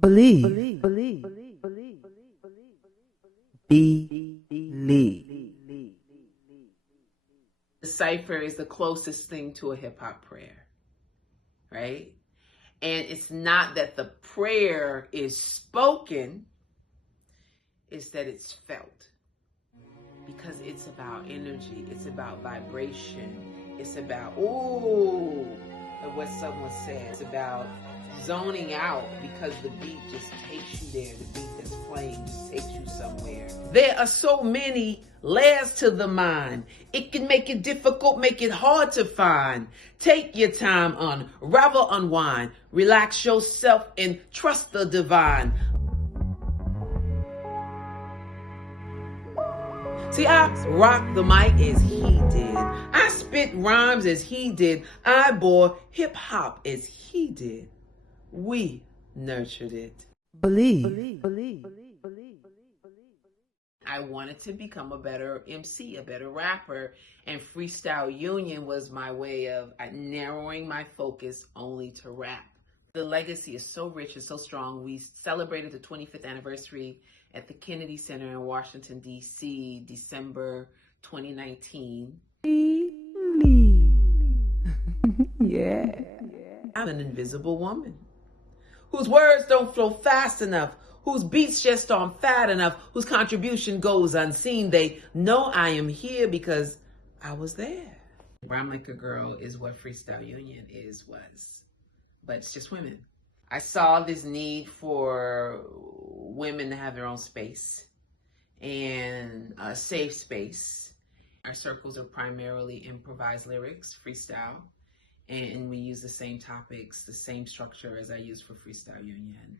Believe. Believe. The cipher is the closest thing to a hip hop prayer, right? And it's not that the prayer is spoken, it's that it's felt. Because it's about energy, it's about vibration, it's about, what someone said, it's about zoning out because the beat just takes you there. The beat that's playing just takes you somewhere. There are so many layers to the mind. It can make it difficult, make it hard to find. Take your time, unravel, unwind. Relax yourself and trust the divine. See, I rock the mic as he did. I spit rhymes as he did. I bore hip hop as he did. We nurtured it. Believe. I wanted to become a better MC, a better rapper, and Freestyle Union was my way of narrowing my focus only to rap. The legacy is so rich and so strong. We celebrated the 25th anniversary at the Kennedy Center in Washington, D.C., December 2019. Yeah. I'm an invisible woman whose words don't flow fast enough, whose beats just aren't fat enough, whose contribution goes unseen. They know I am here because I was there. Rhyme Like a Girl is what Freestyle Union was, but it's just women. I saw this need for women to have their own space and a safe space. Our circles are primarily improvised lyrics, freestyle, and we use the same topics, the same structure as I use for Freestyle Union.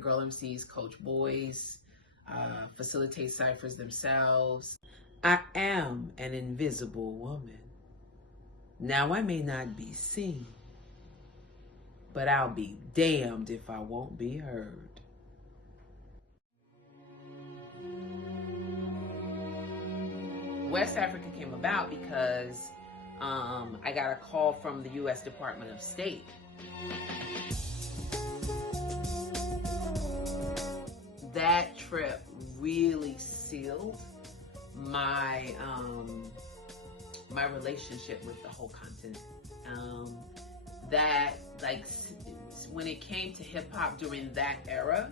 Girl MCs coach boys, facilitate ciphers themselves. I am an invisible woman. Now I may not be seen, but I'll be damned if I won't be heard. West Africa came about because I got a call from the U.S. Department of State. That trip really sealed my my relationship with the whole continent. That, like, when it came to hip hop during that era,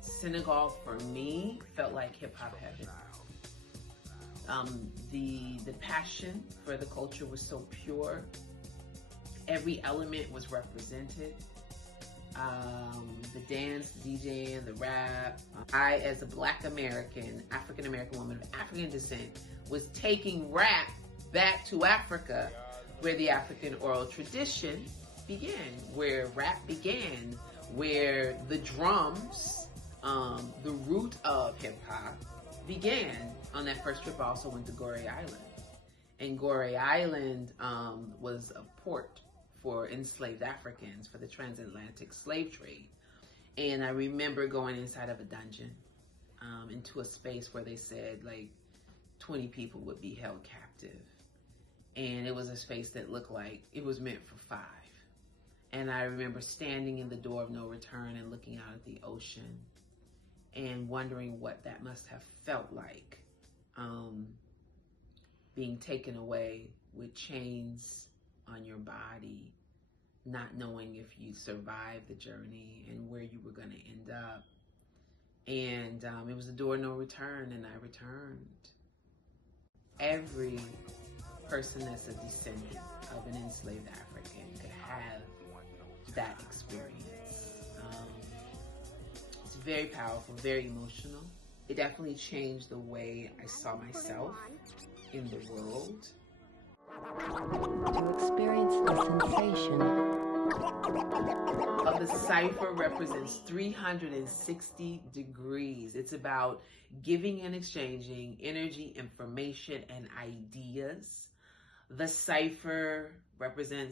Senegal for me felt like hip hop heaven. The passion for the culture was so pure. Every element was represented. The dance, the DJing, the rap. I, as a Black American, African American woman of African descent, was taking rap back to Africa, where the African oral tradition began, where rap began, where the drums, the root of hip hop, began. On that first trip, I also went to Gorée Island. And Gorée Island was a port for enslaved Africans for the transatlantic slave trade. And I remember going inside of a dungeon, into a space where they said like 20 people would be held captive. And it was a space that looked like it was meant for 5. And I remember standing in the door of no return and looking out at the ocean and wondering what that must have felt like, being taken away with chains on your body, not knowing if you survived the journey and where you were going to end up. And it was a door no return, and I returned. Every person that's a descendant of an enslaved African could have that experience. It's very powerful, very emotional. It definitely changed the way I saw myself in the world. To experience the sensation. The cipher represents 360 degrees. It's about giving and exchanging energy, information, and ideas. The cipher represents